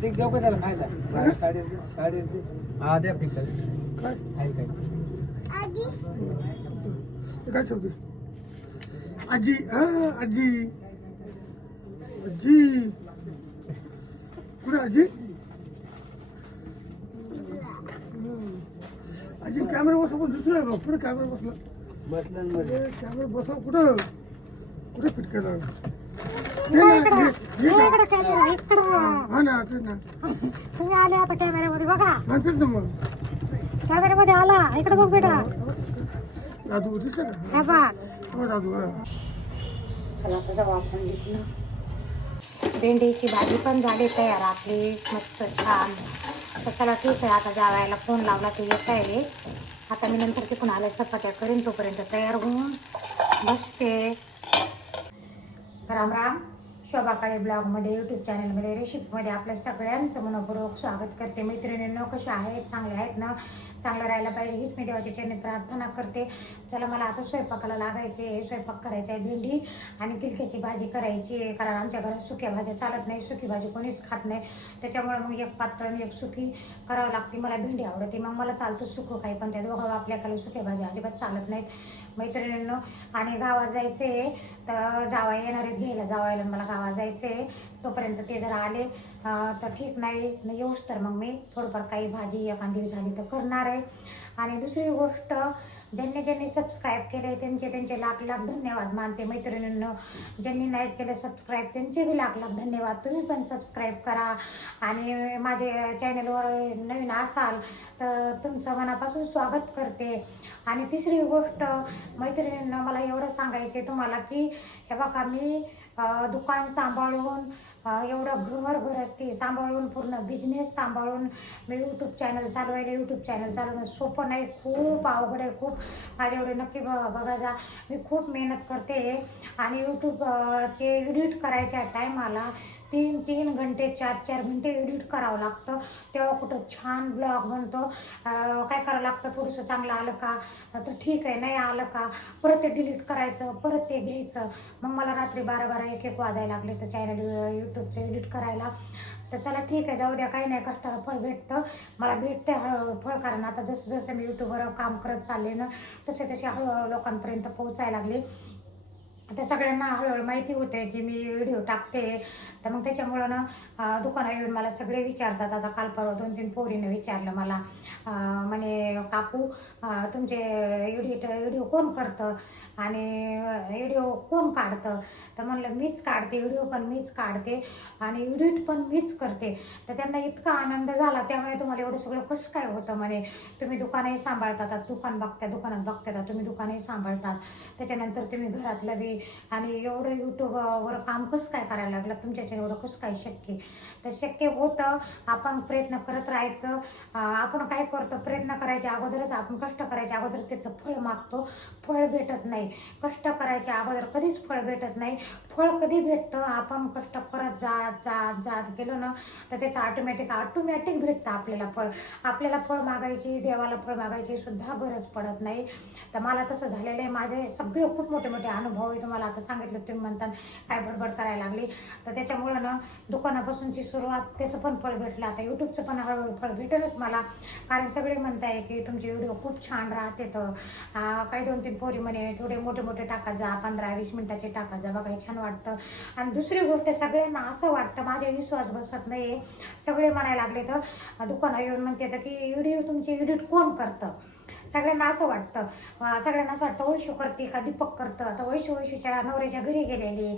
देऊ का त्याला खायला? साडे हा द्या पिंक काय आहे काय ते काय ठेवते आजी हा आजी आजी कुठे आजी आजी कॅमेरा बसला पण दुसरा आहे कुठे कॅमेरा बसला कॅमेरा बसला कुठं कुठे फिट केला हा ना तेच ना तुम्ही आले आता कॅमेऱ्यामध्ये बघा हा तेच ना मग कॅमेऱ्यामध्ये आला इकडे बघ बेटा दादू दिसला का हा बा हो दादू हा चला आता जाऊ आपण घेतलं भेंडीची भाजी पण झाली तयार आपली मस्त छान तर चला ठीक आहे आता ज्या वेळेला फोन लावला ते येत आहे आता मी नंतर तिकडून आल्या चपात्या करीन तोपर्यंत तयार होऊन बसते राम राम शोभा काळे ब्लॉगमध्ये यूट्यूब चॅनलमध्ये रेसिपीमध्ये आपल्या सगळ्यांचं मनपूर्वक स्वागत करते मैत्रिणींना कशा आहेत चांगले आहेत ना चांगलं राहायला पाहिजे हीच मी देवाच्या चरणी प्रार्थना करते चला मला आता स्वयंपाकाला लागायचे स्वयंपाक करायचा आहे भेंडी आणि गिलक्याची भाजी करायची आहे कारण आमच्या घरात सुक्या भाज्या चालत नाही सुकी भाजी कोणीच खात नाही त्याच्यामुळे मग एक पातळ आणि एक सुकी करावं लागते मला भेंडी आवडते मग मला चालतं सुकं काही पण त्या दोघं आपल्याकडे सुक्या भाज्या अजिबात चालत नाहीत मैत्रिणींना आणि गावात जायचे तर जावई येणार आहेत घ्यायला जावायला मला गावात जायचे तोपर्यंत ते जर आले तर ठीक नाही येऊच तर मग मी थोडंफार काही भाजी एखादी झाली तर करणार आहे आणि दुसरी गोष्ट ज्यांनी सबस्क्राईब केले त्यांचे लाख लाख धन्यवाद मानते मैत्रिणींना ज्यांनी नाही केलं सबस्क्राईब त्यांचे बी लाख लाख धन्यवाद तुम्ही पण सबस्क्राईब करा आणि माझे चॅनलवर नवीन असाल तर तुमचं मनापासून स्वागत करते आणि तिसरी गोष्ट मैत्रिणींना मला एवढं सांगायचे तुम्हाला की हे बघा मी दुकान सांभाळून एवढं गृहस्थी सांभाळून पूर्ण बिझनेस सांभाळून मी यूट्यूब चॅनल चालवायला यूट्यूब चॅनल चालवणं सोपं नाही खूप अवघड आहे खूप माझ्या एवढे नक्की बघा जा मी खूप मेहनत करते आणि यूट्यूबचे एडिट करायच्या टायमाला 3 घंटे 4 घंटे एडिट करावं लागतं तेव्हा कुठं छान ब्लॉग बनतो काय करावं लागतं थोडंसं चांगलं आलं का तर ठीक आहे नाही आलं का परत ते डिलीट करायचं परत ते घ्यायचं मग मला रात्री 12 1 वाजायला लागले तर चॅनल यूट्यूबचं एडिट करायला तर चला ठीक आहे जाऊ द्या काही नाही कष्टाला फळ भेटतं मला भेटते हळूहळू फळ कारण आता जसं जसं मी यूट्यूबवर काम करत चालले ना तसे हळूहळू लोकांपर्यंत पोहोचायला लागले आता सगळ्यांना हळूहळू माहिती होते की मी व्हिडिओ टाकते तर मग त्याच्यामुळं ना दुकानात येऊन मला सगळे विचारतात आता काल परवा 2-3 पोरीनं विचारलं मला म्हणे काकू तुमचे व्हिडिओ कोण करतं आणि व्हिडिओ कोण काढतं तर म्हणलं मीच काढते व्हिडिओ पण मीच काढते आणि एडिट पण मीच करते तर त्यांना इतका आनंद झाला त्यामुळे तुम्हाला एवढं सगळं कसं काय होतं म्हणे तुम्ही दुकानही सांभाळतात दुकानात बघता तुम्ही दुकानही सांभाळतात त्याच्यानंतर तुम्ही घरातलं बी आणि एवढं यूट्यूबवर काम कसं काय करायला लागलं तुमच्याच्या एवढं कसं काय शक्य तर शक्य होतं आपण प्रयत्न करत राहायचं आपण काय करतो प्रयत्न करायच्या अगोदरच आपण कष्ट करायच्या अगोदर त्याचं फळ मागतो फळ भेटत नाही कष्ट करायच्या अगोदर कधीच फळ भेटत नाही फळ कधी भेटतं आपण कष्ट करत जात गेलो ना तर त्याचं ऑटोमॅटिक भेटतं आपल्याला फळ मागायची देवाला फळ मागायची सुद्धा गरज पडत नाही तर मला तसं झालेलं आहे माझे सगळे खूप मोठे अनुभव आहे तुम्हाला आता सांगितलं तुम्ही म्हणता काय बडबड करायला लागली तर त्याच्यामुळं ना दुकानापासूनची सुरुवात त्याचं पण फळ भेटलं आता यूट्यूबचं पण हळूहळू फळ भेटेलच मला कारण सगळे म्हणताय की तुमचे व्हिडिओ खूप छान राहते तर काही 2-3 पोरी म्हणे थोडे मोठे टाकत जा 15-20 मिनिटाचे टाकत जा बघा छान वाटतं आणि दुसरी गोष्ट सगळ्यांना असं वाटतं माझा विश्वास बसत नाही सगळे म्हणायला लागले तर दुकानात येऊन म्हणते तर की व्हिडिओ तुमचे एडिट कोण करतं सगळ्यांना असं वाटतं वैशू करते का दीपक करतं तर वैशूच्या नवऱ्याच्या घरी गेलेली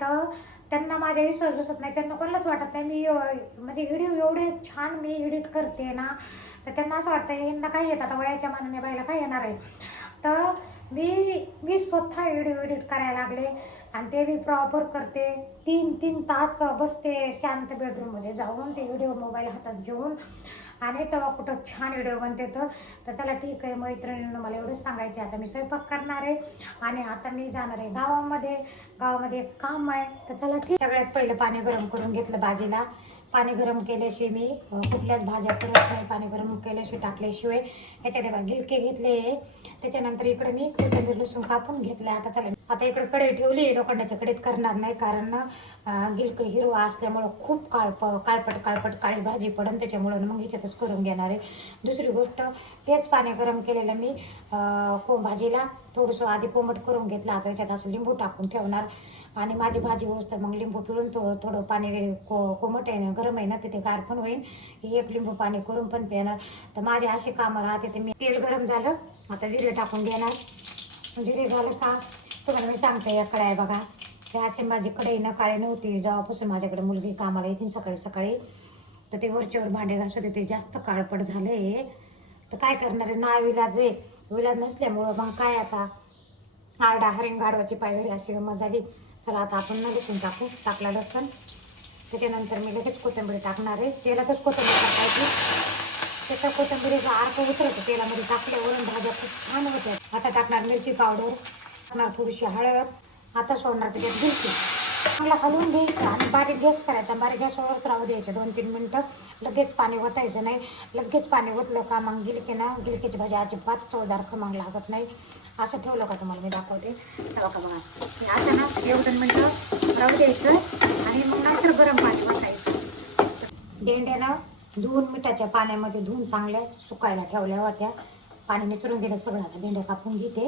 तर त्यांना माझा विश्वास बसत नाही त्यांना कोणालाच वाटत नाही मी म्हणजे व्हिडिओ एवढे छान मी एडिट करते ना तर त्यांना असं वाटतं यांना काय येतं आता वयाच्या मानाने बाईला काय येणार आहे तर मी स्वतः व्हिडिओ एडिट करायला लागले आणि ते मी प्रॉपर करते 3 तास बसते शांत बेडरूममध्ये जाऊन ते व्हिडिओ मोबाईल हातात घेऊन आणि तेव्हा कुठं छान व्हिडिओ बनते तर चला ठीक आहे मैत्रिणींना मला एवढंच सांगायचं आता मी स्वयंपाक करणार आहे आणि आता मी जाणार आहे गावामध्ये काम आहे तर चला ठीक सगळ्यात पहिलं पाणी गरम करून घेतलं भाजीला पाणी गरम केल्याशिवाय मी कुठल्याच भाज्या करत नाही पाणी गरम केल्याशिवाय टाकल्याशिवाय ह्याच्यात गिलके घेतले त्याच्यानंतर इकडे मी कोथिंबीर लसूण कापून घेतलं आता चला आता इकडे कढई ठेवली, लोखंडाच्या कढईत करणार नाही कारण ना गिलक हिरवा असल्यामुळं खूप काळपट काळी भाजी पडन, त्याच्यामुळं मग ह्याच्यातच करून घेणार आहे. दुसरी गोष्ट, तेच पाणी गरम केलेलं मी भाजीला थोडंसं आधी कोमट करून घेतलं. आता याच्यात असं लिंबू टाकून ठेवणार आणि माझी भाजी होस तर मग लिंबू पिळून थोडं पाणी कोमट आहे ना, गरम आहे ना, तिथे गार पण होईल. एक लिंबू पाणी करून पण पिणार. तर माझे असे कामं राहते. ते मी तेल गरम झालं, आता जिरे टाकून देणार. जिरे झालं का तुम्हाला मी सांगते, या कढई बघा, त्या अशी माझी कढई ना काळी नव्हती जेव्हापासून माझ्याकडे मुलगी कामाला येतील सकाळी सकाळी, तर ते वरच्यावर भांडे घासत होते, ते जास्त काळपट झाले. तर काय करणार आहे, नाविलाज आहे. विलाज नसल्यामुळं मग काय आता आरडा हरिंग गाडवाची पाय घरी अशी गंमत झाली. चला आता आपण न लसूण टाकला लसूण, त्याच्यानंतर मी लगेच कोथिंबीर टाकणार आहे. तेलातच कोथिंबीर टाकायची, त्याचा कोथिंबीरीचा अर्क उतरतो तेलामध्ये टाकल्यावरून भाज्या खूप छान होत्या. आता टाकणार मिरची पावडर, टाकणार थोडीशी हळद, आता सोडणार त्याच्यात गिलकी, चांगला हलवून घ्यायचं आणि बारीक गॅस करायचा. बारीक गॅसवरच राहू द्यायचं 2-3 मिनटं. लगेच पाणी ओतायचं नाही. लगेच पाणी ओतलं का मग गिलकीची भाजी अजिबात चवदार खमंग लागत नाही. असं ठेवलं का तुम्हाला मी दाखवते. तेव्हा का बघा, आता ना 1-2 मिनटं राहू द्यायचं आणि मग नंतर गरम पाणी ओतायचं. भेंड्यानं धुवून मिठाच्या पाण्यामध्ये धुवून चांगल्या सुकायला ठेवल्या होत्या. पाणी निचरून गेलं सगळं. आता भेंड्या कापून घेते.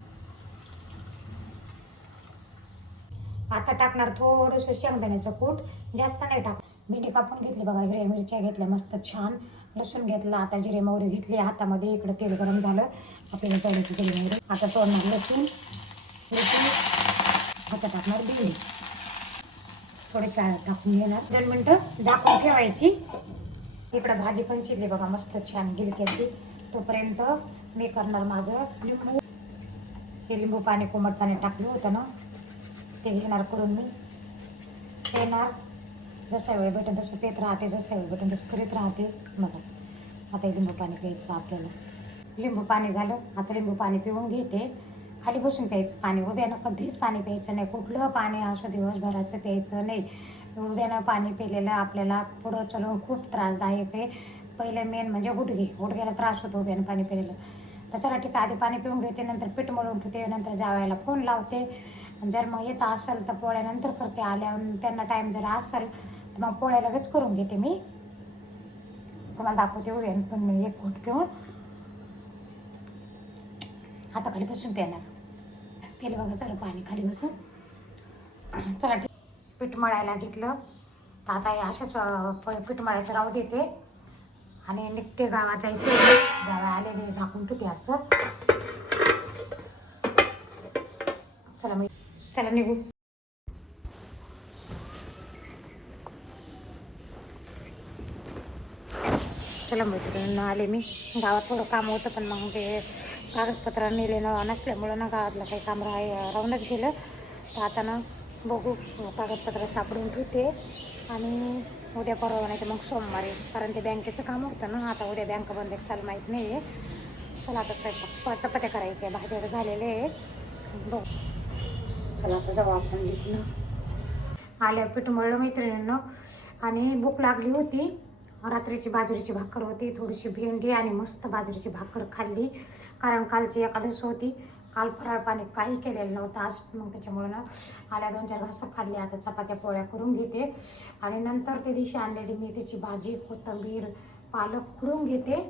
आता टाकणार थोडंसं शेंगदाण्याचं कूट, जास्त नाही टाक. भेंडी कापून घेतली बघा, हिरव्या मिरच्या घेतल्या मस्त छान, लसूण घेतला, आता जिरे मोहरी घेतली हातामध्ये. इकडं तेल गरम झालं, आपल्याला तळायची जिरे मोहरी. आता तोडणार लसूण, आता टाकणार भेंडी, थोडी चाय टाकून घेणार. 2 मिनटं झाकून ठेवायची. इकडं भाजी पण शिजली बघा मस्त छान गिलक्याची. तोपर्यंत मी करणार माझं लिंबू, हे लिंबू पाणी कोमट पाणी टाकलं होतं ना, ते घेणार करून मी. येणार जसा वेळ भेटेल तसं पेत राहते, जसा वेळ भेटेल तसं करीत राहते. बघा आता लिंबू पाणी प्यायचं आपल्याला. लिंबू पाणी झालं, आता लिंबू पाणी पिऊन घेते. खाली बसून प्यायचं पाणी, उभ्यानं कधीच पाणी प्यायचं नाही. कुठलं पाणी असं दिवसभराचं प्यायचं नाही. उभ्यानं पाणी पिलेलं आपल्याला पुढं चलून खूप त्रासदायक आहे. पहिलं मेन म्हणजे गुडघ्याला त्रास होतो उभ्यानं पाणी पिलेलं. तर चला ठीक आहे, आधी पाणी पिऊन घेते, नंतर पीठ मळून ठेवते, नंतर जावयाला फोन लावते. जर मग येत असेल तर पोळ्यानंतर करते. आल्यावर त्यांना टाईम जर असेल तर मग पोळ्या लगेच करून घेते मी. तुम्हाला दाखवते उभ्यानं तुम्ही एक घोट पिऊन. आता खाली बसून प्याणार, पेले बघा जरा पाणी खाली बसून. चला ठीक, पीठ मळायला घेतलं. तर आता अशाच पीठ मळायचं राहू देते आणि निघते गावात जायचं. ज्यावेळी आलेले झाकून किती असं. चला निघू. चला मैत्रिणींना आले मी. गावात थोडं काम होतं पण मग ते कागदपत्र नेले नसल्यामुळं ना गावातलं काही काम राहूनच गेलं. तर आता ना बघू, कागदपत्र सापडून ठेवते आणि उद्या परवा नाही तर मग सोमवारी, कारण ते बँकेचं काम होतं ना. आता उद्या बँक बंद चालू माहीत नाही आहे. चला आता स्वयंपाक चपात्या करायच्या, भाज्या झालेले आहे. बघ चला आता जाऊ आपण जिथनं. आल्या पीठ मळलं मैत्रिणींना आणि भूक लागली होती. रात्रीची बाजरीची भाकर होती, थोडीशी भेंडी आणि मस्त बाजरीची भाकर खाल्ली. कारण कालची एकादश होती. काल फराळ पाणी काही केलेलं नव्हतं आज, मग त्याच्यामुळे ना आल्या 2-4 घास खाल्ली. आता चपात्या पोळ्या करून घेते आणि नंतर ते दिवशी आणलेली मेथीची भाजी, कोथिंबीर, पालक खुडून घेते.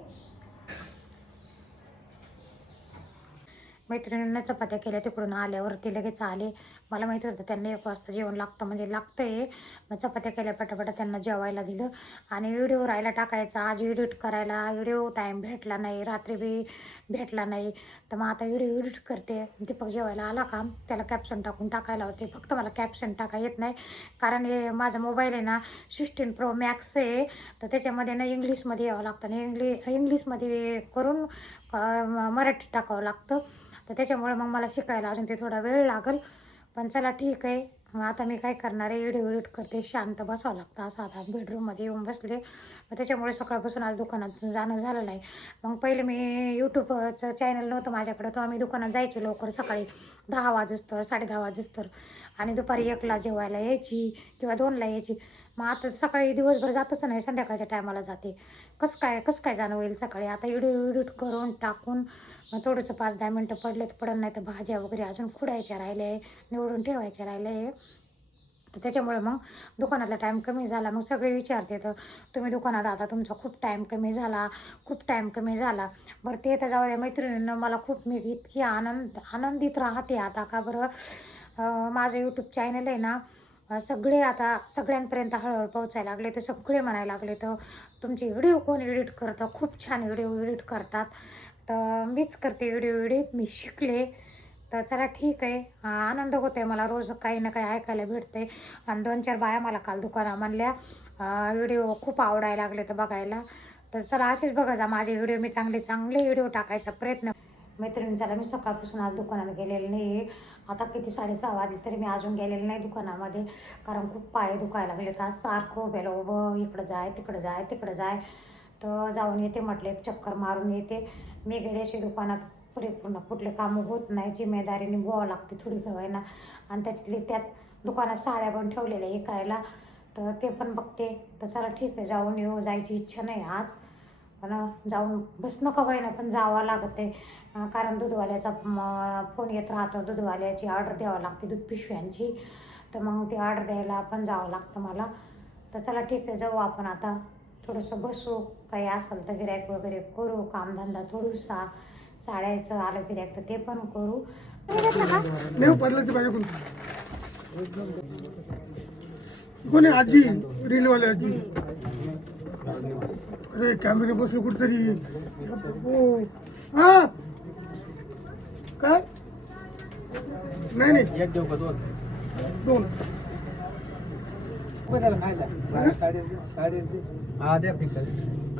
मैत्रिणींना चपात्या केल्या, तिकडून आल्यावरती लगेच आले. मला माहिती होतं त्यांना 1 वाजता जेवण लागतं, म्हणजे लागतंय. मग चपात्या केल्या पटापट, त्यांना जेवायला दिलं आणि व्हिडिओ राहायला टाकायचा. आज एडिट करायला व्हिडिओ टाईम भेटला नाही, रात्री बी भेटला नाही. तर मग आता व्हिडिओ एडिट करते. दीपक जेवायला आला का त्याला कॅप्शन टाकून टाकायला होते. फक्त मला कॅप्शन टाका येत नाही, कारण हे माझा मोबाईल आहे ना 16 Pro Max आहे. तर त्याच्यामध्ये ना इंग्लिशमध्ये यावं लागतं आणि इंग्लिशमध्ये करून मराठी टाकावं लागतं. तर त्याच्यामुळे मग मला शिकायला अजून ते थोडा वेळ लागेल. पण चला ठीक आहे. मग आता मी काय करणार आहे, व्हिडिओ एडिट करते. शांत बसावं लागतं असं. आता बेडरूममध्ये येऊन बसले. मग त्याच्यामुळे सकाळपासून आज दुकानात जाणं झालं नाही. मग पहिले मी यूट्यूबचं चॅनल नव्हतं माझ्याकडं, तर आम्ही दुकानात जायचे लवकर, सकाळी 10 वाजूस्तर 10:30 वाजूस्तर आणि दुपारी 1ला जेवायला यायची किंवा 2ला यायची. मग आता सकाळी दिवसभर जातच नाही, संध्याकाळच्या टायमाला जाते. कसं काय जाणं होईल सकाळी. आता व्हिडिओ एडिट करून टाकून मग थोडंसं 5-10 मिनटं पडले तर पडत नाही, तर भाज्या वगैरे अजून खुडायच्या राहिले आहे, निवडून ठेवायच्या राहिले आहे. तर त्याच्यामुळे मग दुकानातला टाईम कमी झाला. मग सगळे विचारते तर तुम्ही दुकानात आता तुमचा खूप टाईम कमी झाला, खूप टाईम कमी झाला. बरं ते तर जाऊ द्या मैत्रिणींना, मला खूप मी इतकी आनंदित राहते आता. का बरं माझं यूट्यूब चॅनल आहे ना, सगळे आता सगळ्यांपर्यंत हळूहळू पोहोचायला लागले. तर सगळे म्हणायला लागले तर तुमचे व्हिडिओ कोण एडिट करतं, खूप छान व्हिडिओ एडिट करतात. तर मीच करते व्हिडिओ एडिट, मी शिकले. तर चला ठीक आहे, आनंद होतो आहे मला, रोज काही ना काही ऐकायला भेटते. आणि 2-4 बाया मला काल दुकानात म्हणल्या व्हिडिओ खूप आवडायला लागले तर बघायला. तर चला असेच बघा जा माझे व्हिडिओ, मी चांगले व्हिडिओ टाकायचा प्रयत्न. मैत्रिणींच्याला मी सकाळपासून आज दुकानात गेलेले नाही आहे. आता किती 6:30 वाजले तरी मी अजून गेलेले नाही दुकानामध्ये, कारण खूप पाय दुखायला लागले. तर आज सारखं उभं इकडं जाय तिकडं जाय. तर जाऊन येते म्हटलं, एक चक्कर मारून येते. मी गेल्याशिवाय दुकानात परिपूर्ण कुठले कामं होत नाही, जिम्मेदारीने बोवावं लागते थोडी ना. आणि त्यात दुकानात साड्या पण ठेवलेल्या विकायला, तर ते पण बघते. तर चला ठीक आहे, जायची इच्छा नाही आज, पण जाऊन बसणं ना पण जावं लागत आहे. कारण दूधवाल्याचा फोन येत राहतो, दूधवाल्याची ऑर्डर द्यावं लागते दूध पिशव्यांची. तर मग ती ऑर्डर द्यायला पण जावं लागतं मला. तर चला ठीक आहे, जाऊ आपण आता. थोडंसं बसू, काही असेल तर गिऱ्हाईक वगैरे करू, कामधंदा थोडंसा, साड्याचं आलं गिऱ्हाईक तर ते पण करू. नाही पडलं ते पाहिजे कोणी आजी, रीलवाले आजी. अरे कॅमेरे बसले कुठतरी. हो हा काय नाही एक देऊ का दोन? दोन कोणाला खायला? साडे हा द्या फिक्स.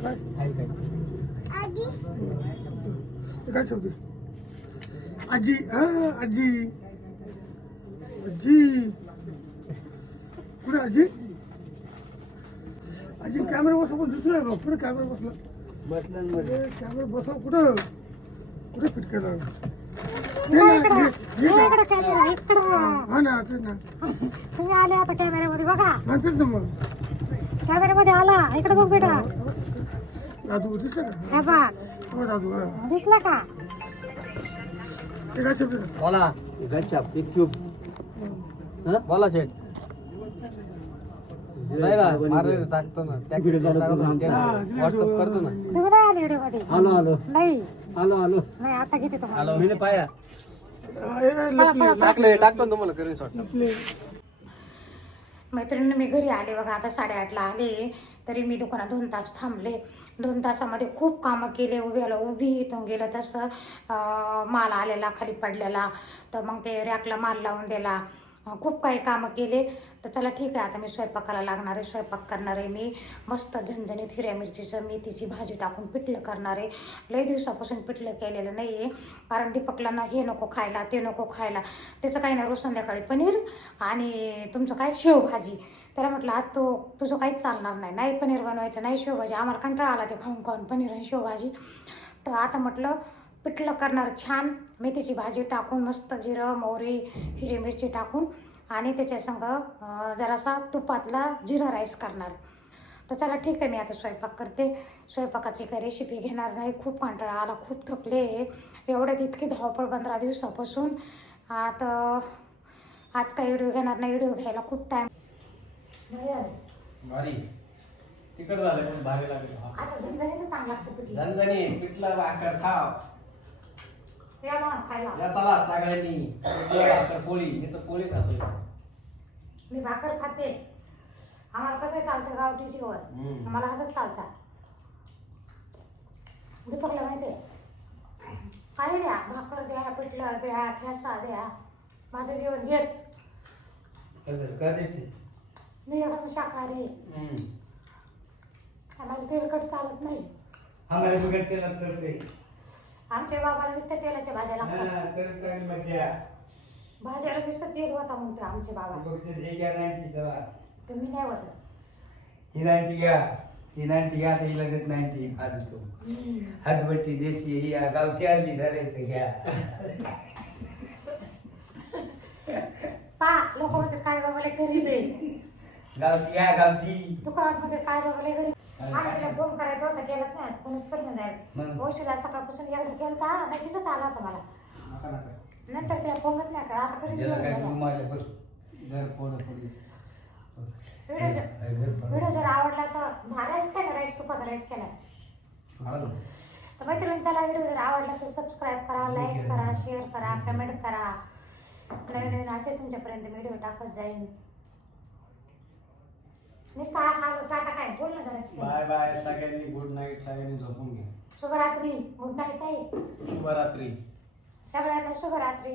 काय काय काय शब्द आजी. हा आजी आजी कुठे आजी? आजी कॅमेरा बसव, पण दुसरा कुठे कॅमेरा बसला? कॅमेरा बसव कुठे फिट केला? हा ना तेच ना, तुम्ही आले आता कॅमेऱ्यामध्ये बघा. तेच ना. मग कॅमेऱ्यामध्ये आला, इकडे बघ बेटा. दादू दिसला का? हे बघ, हो दादू. दिसला का? ते काय शब्द? बोला गच्चा क्यूब बोला शेट. नाही ना मारे टाकतो ना, त्या व्हॉट्सअप करतो ना. तुम्ही नाही आले व्हिडिओमध्ये? आलो नाही आलो आता किती तुम्हाला मैंने पाया टाकतो ना तुम्हाला स्क्रीनशॉट. मैत्रिणी मी घरी आले बघा, आता 8:30ला आले. तरी मी दुकानात 2 तास थांबले. 2 तासामध्ये खूप कामं केले. उभी इथून गेलं तसं माल आलेला खाली पडलेला, तर मग ते रॅकला माल लावून दिला. खूप काही कामं केले. तर चला ठीक आहे, आता मी स्वयंपाकाला लागणार आहे. स्वयंपाक करणार आहे मी मस्त झणझणीत हिरव्या मिरचीचं मेथीची भाजी टाकून पिठलं करणार आहे. लई दिवसापासून पिठलं केलेलं नाही आहे, कारण दीपकला ना हे नको खायला ते नको खायला. त्याचं काही नाही, रोज संध्याकाळी पनीर आणि तुमचं काय शेवभाजी. त्याला म्हटलं आज तुझं काहीच चालणार नाही पनीर बनवायचं, नाही शेवभाजी. आम्हाला कंटाळा आला ते खाऊन पनीर आणि शेवभाजी. तर आता म्हटलं पिठलं करणार छान, मेथीची भाजी टाकून मस्त जिरं मोहरी हिरवी मिरची टाकून, आणि त्याच्या संग जरासा तुपातला जिरा राईस करणार. तर चला ठीक आहे, मी आता स्वयंपाक करते. स्वयंपाकाची काही रेसिपी घेणार नाही, खूप कंटाळा आला, खूप थकले. एवढ्यात इतकी धावपळ 15 दिवसापासून. आता आज काही व्हिडिओ घेणार नाही, व्हिडिओ घ्यायला खूप टाईम. भारी तिकड झालं पण भारी लागेल. असं झणझणीत चांगलं लागतं पिठलं. झणझणी पिठलं भाकर खाव. या मग खायला. या चला सगळ्यांनी पिठलं भाकर पोळी. मी तर पोळी खातो. मी भाकर खाते. आम्हाला कसं चालतं गावठी जेवण, आम्हाला असंच चालतं. दीपकला माहिती आहे, काही द्या, भाकर द्या, पिठलं द्या, ठेसा द्या, माझं जेवण हेच. मी एकदम शाकाहारी. माझं तेलकट चालत नाही. आमच्या बाबाला नुसतं तेलाच्या भाज्या लागतात. भाज्याला नुसतं तेल होता म्हणते आमचे बाबा. तर मी नाही होत. ही 90 घ्या आता हिला देत 90 खातो. हातभट्टी देशी ही गावची आणली धरायचं घ्या. पा लोक म्हणतात काय बाबाला गरीब आहे. गावठी या गावठी दुकानामध्ये काय बघले घरी आम्हाला फोन करायचा होता केलाच नाही कोणीच करून मग? जाईल वैशूला सकाळपासून एकदा केलता नाही दिसत आला होता मला नंतर तिला फोनच नाही करा आता कधी ज्याला काय करू माझ्या बस घर पोड पडली. व्हिडिओ जर आवडला तर राईस केला राईस तुपाचा राईस केला तर मैत्रिणींचा व्हिडिओ जर आवडला तर सबस्क्राईब करा लाईक करा शेअर करा कमेंट करा नवीन नवीन असे तुमच्यापर्यंत व्हिडिओ टाकत जाईल निस्ता हा टाटा काय बोल ना जरा बाय बाय सगळ्यांनी गुड नाईट सगळ्यांनी झोपून घ्या शुभरात्री गुड नाईट आहे शुभरात्री सगळ्यांना शुभरात्री